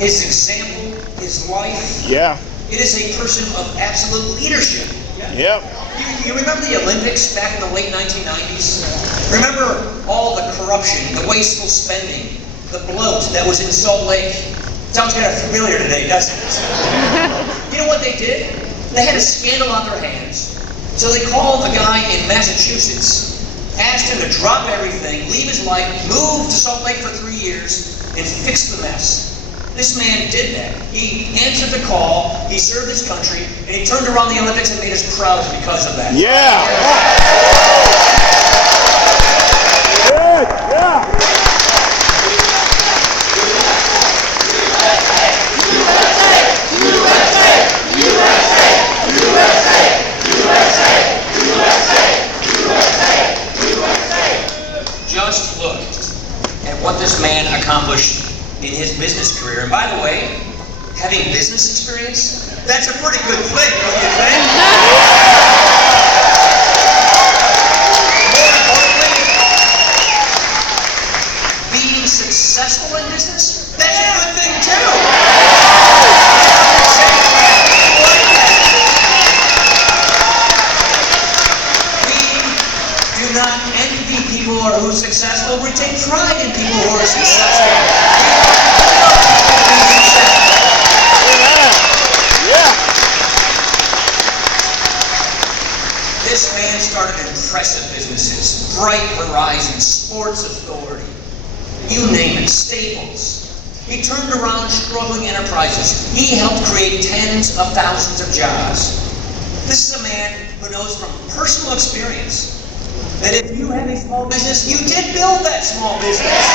his example, his life. Yeah. It is a person of absolute leadership. Yep. You remember the Olympics back in the late 1990s? Remember all the corruption, the wasteful spending, the bloat that was in Salt Lake? Sounds kind of familiar today, doesn't it? You know what they did? They had a scandal on their hands. So they called a guy in Massachusetts, asked him to drop everything, leave his life, move to Salt Lake for 3 years, and fix the mess. This man did that. He answered the call, he served his country, and he turned around the Olympics and made us proud because of that. Yeah. Good. Yeah. Just look at what this man accomplished in his business career. And by the way, having business experience, that's a pretty good thing, don't you think? More importantly, being successful in business, that's a good thing too. We do not envy people who are successful. We take pride in people who are successful. This man started impressive businesses, Bright Horizons, Sports Authority, you name it, Staples. He turned around struggling enterprises. He helped create tens of thousands of jobs. This is a man who knows from personal experience that if you have a small business, you did build that small business.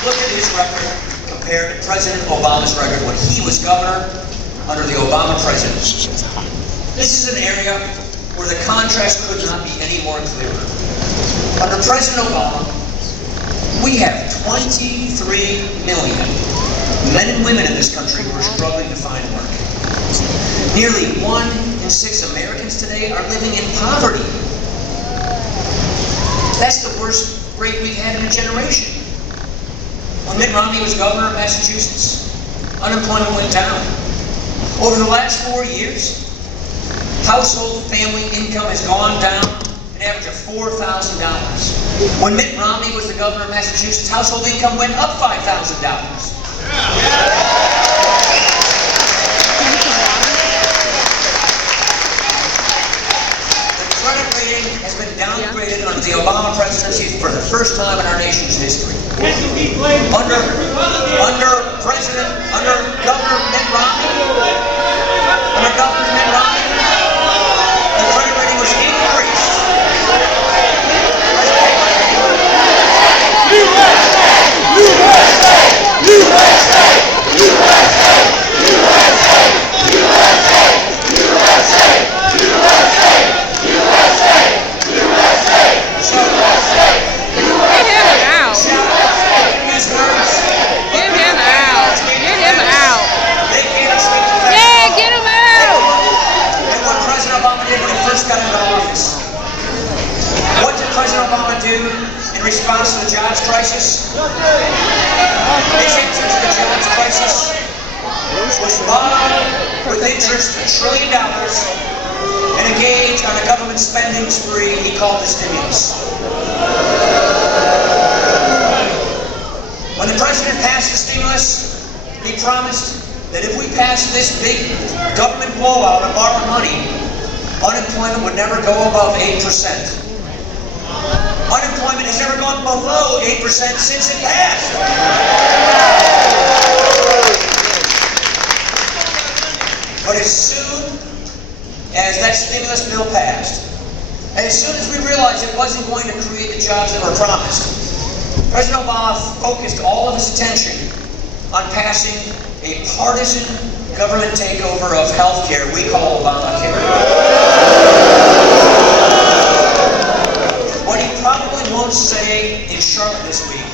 Look at his record compared to President Obama's record when he was governor under the Obama presidency. This is an area where the contrast could not be any more clearer. Under President Obama, we have 23 million men and women in this country who are struggling to find work. Nearly 1 in 6 Americans today are living in poverty. That's the worst rate we've had in a generation. When Mitt Romney was governor of Massachusetts, unemployment went down. Over the last 4 years, household family income has gone down an average of $4,000. When Mitt Romney was the governor of Massachusetts, household income went up $5,000. The credit rating has been downgraded under the Obama presidency for the first time in our nation's history. Under Governor Mitt Romney, the credit rating was increased. In response to the jobs crisis, his answer to the jobs crisis was borrow with interest $1 trillion and engage on a government spending spree he called the stimulus. When the president passed the stimulus, he promised that if we passed this big government blowout of borrowed money, unemployment would never go above 8%. Unemployment has never gone below 8% since it passed. But as soon as that stimulus bill passed, and as soon as we realized it wasn't going to create the jobs that were promised, President Obama focused all of his attention on passing a partisan government takeover of health care we call Obamacare. What he probably won't say in Charlotte this week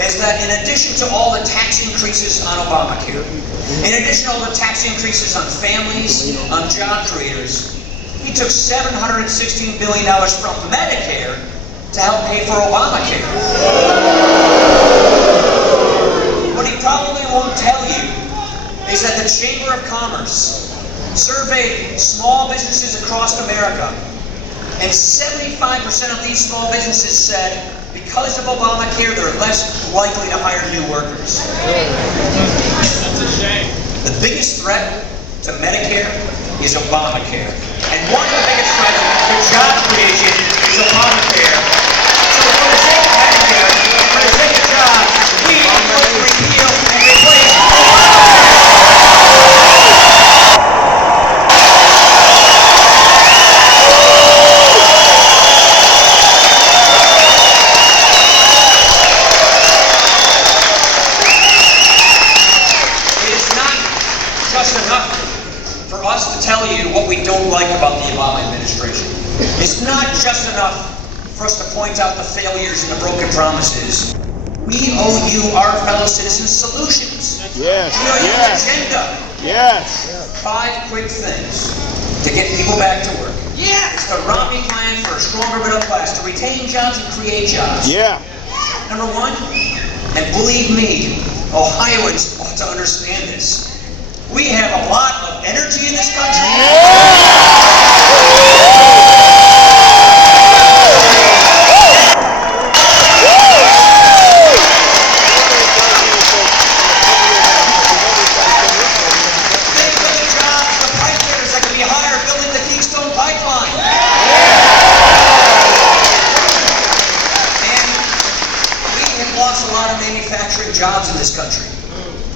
is that in addition to all the tax increases on Obamacare, in addition to all the tax increases on families, on job creators, He took $716 billion from Medicare to help pay for Obamacare. What he probably won't tell you is that the Chamber of Commerce surveyed small businesses across America, and 75% of these small businesses said because of Obamacare, they're less likely to hire new workers. That's a shame. The biggest threat to Medicare is Obamacare. And one of the biggest threats to job creation is Obamacare. So for the sake of Medicare, for the sake of jobs, we are going to repeal and replace Obamacare. It is not just enough for us to tell you what we don't like about the Obama administration. It's not just enough for us to point out the failures and the broken promises. We owe you, our fellow citizens, solutions. Yes. We owe you an agenda. Yes. 5 quick things to get people back to work. It's the Romney plan for a stronger middle class, to retain jobs and create jobs. Yeah. Number 1, and believe me, Ohioans ought to understand this. We have a lot of energy in this country. Think of the jobs, the pipe fitters that can be hired building the Keystone Pipeline. And we have lost a lot of manufacturing jobs in this country.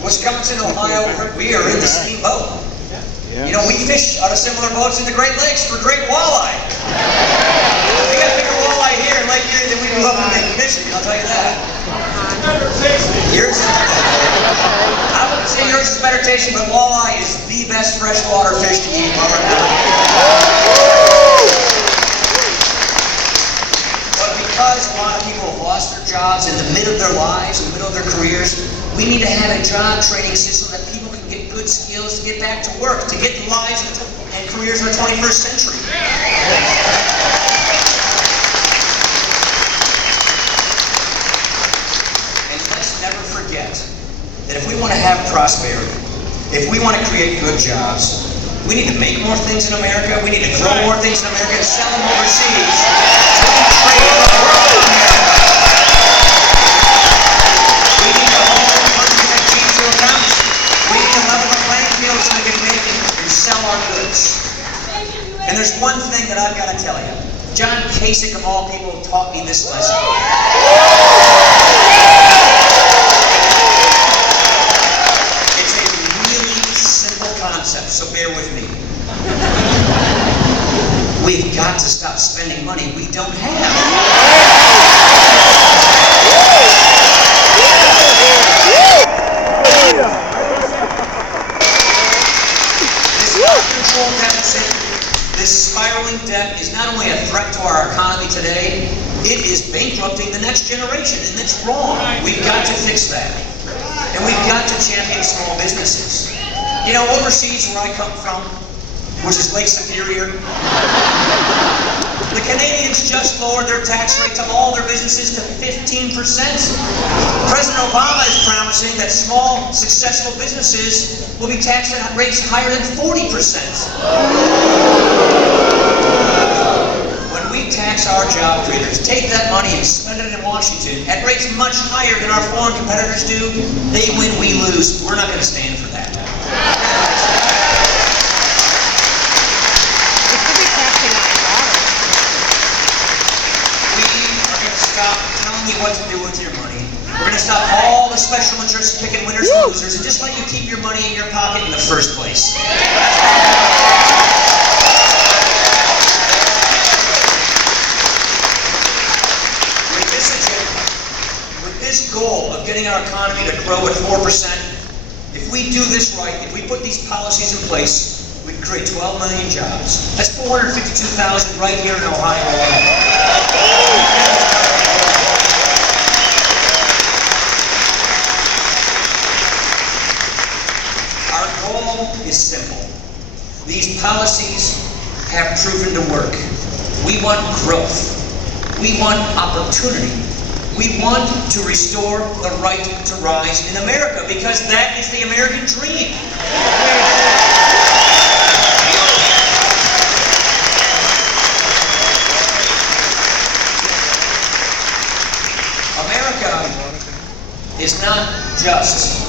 Wisconsin, Ohio, we are in the same boat. You know, we fish out of similar boats in the Great Lakes for great walleye. We got bigger walleye here in Lake Erie than we do up in Lake Michigan, I'll tell you that. Yours, I wouldn't say yours is better tasting, but walleye is the best freshwater fish to eat right now. But because a lot of people have lost their jobs in the middle of their lives, in the middle of their careers, we need to have a job training system that people can get good skills to get back to work, to get lives and careers in the 21st century. And let's never forget that if we want to have prosperity, if we want to create good jobs, we need to make more things in America, we need to grow more things in America and sell them overseas. So we can trade the world in America. We need to hold countries like cheap to account. We need to level the playing field so we can make and sell our goods. And there's one thing that I've got to tell you. John Kasich, of all people, taught me this lesson. It's a really simple concept, so bear with me. We've got to stop spending money we don't have. This out-of-control deficit, this spiraling debt is not only a threat to our economy today, it is bankrupting the next generation, and that's wrong. We've got to fix that. And we've got to champion small businesses. You know, overseas where I come from, which is Lake Superior, the Canadians just lowered their tax rate to all their businesses to 15%. President Obama is promising that small, successful businesses will be taxed at rates higher than 40%. When we tax our job creators, take that money and spend it in Washington at rates much higher than our foreign competitors do, they win, we lose. We're not going to stand for that. Stop telling you what to do with your money. We're going to stop all the special interests picking winners and losers and just let you keep your money in your pocket in the first place. With this agenda, with this goal of getting our economy to grow at 4%, if we do this right, if we put these policies in place, we can create 12 million jobs. That's 452,000 right here in Ohio alone. Our goal is simple. These policies have proven to work. We want growth. We want opportunity. We want to restore the right to rise in America because that is the American dream. America is not just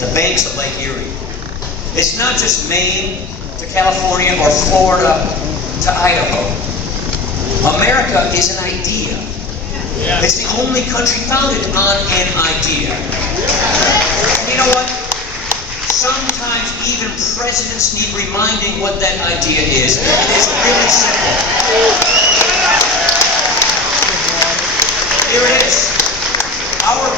the banks of Lake Erie. It's not just Maine to California or Florida to Idaho. America is an idea. It's the only country founded on an idea. And you know what? Sometimes even presidents need reminding what that idea is. It is really simple. Here it is. Our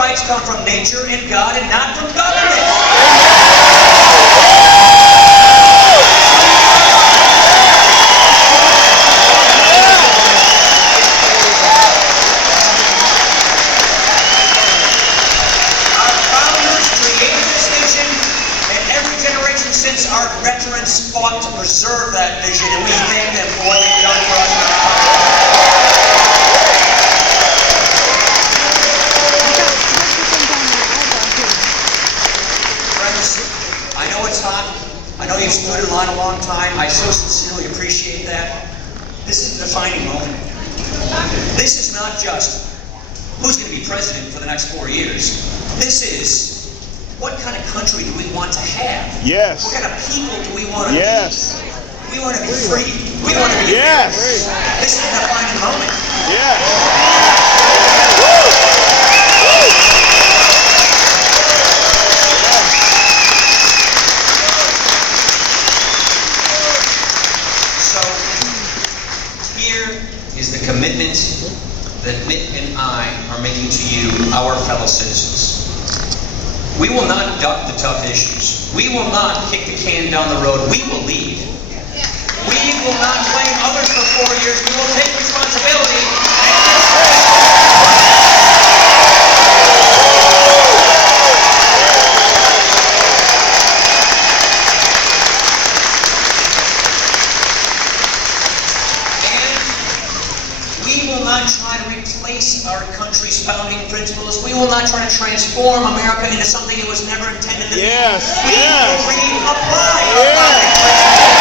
rights come from nature and God and not from government. Since our veterans fought to preserve that vision, and we thank them for what they've done for us. Friends, I know it's hot. I know you've stood in line a long time. I so sincerely appreciate that. This is a defining moment. This is not just who's going to be president for the next 4 years. This is what kind of country do we want to have? Yes. What kind of people do we want to Yes. be? We want to be free. We want to be Yes. free. This is a defining moment. Yes. So, here is the commitment that Mitt and I are making to you, our fellow citizens. We will not duck the tough issues. We will not kick the can down the road. We will lead. We will not blame others for 4 years. We will take responsibility we will not try to replace our country's founding principles. We will not try to transform America into something it was never intended to be. Yes. We Yes. will reapply our Yes. founding principles.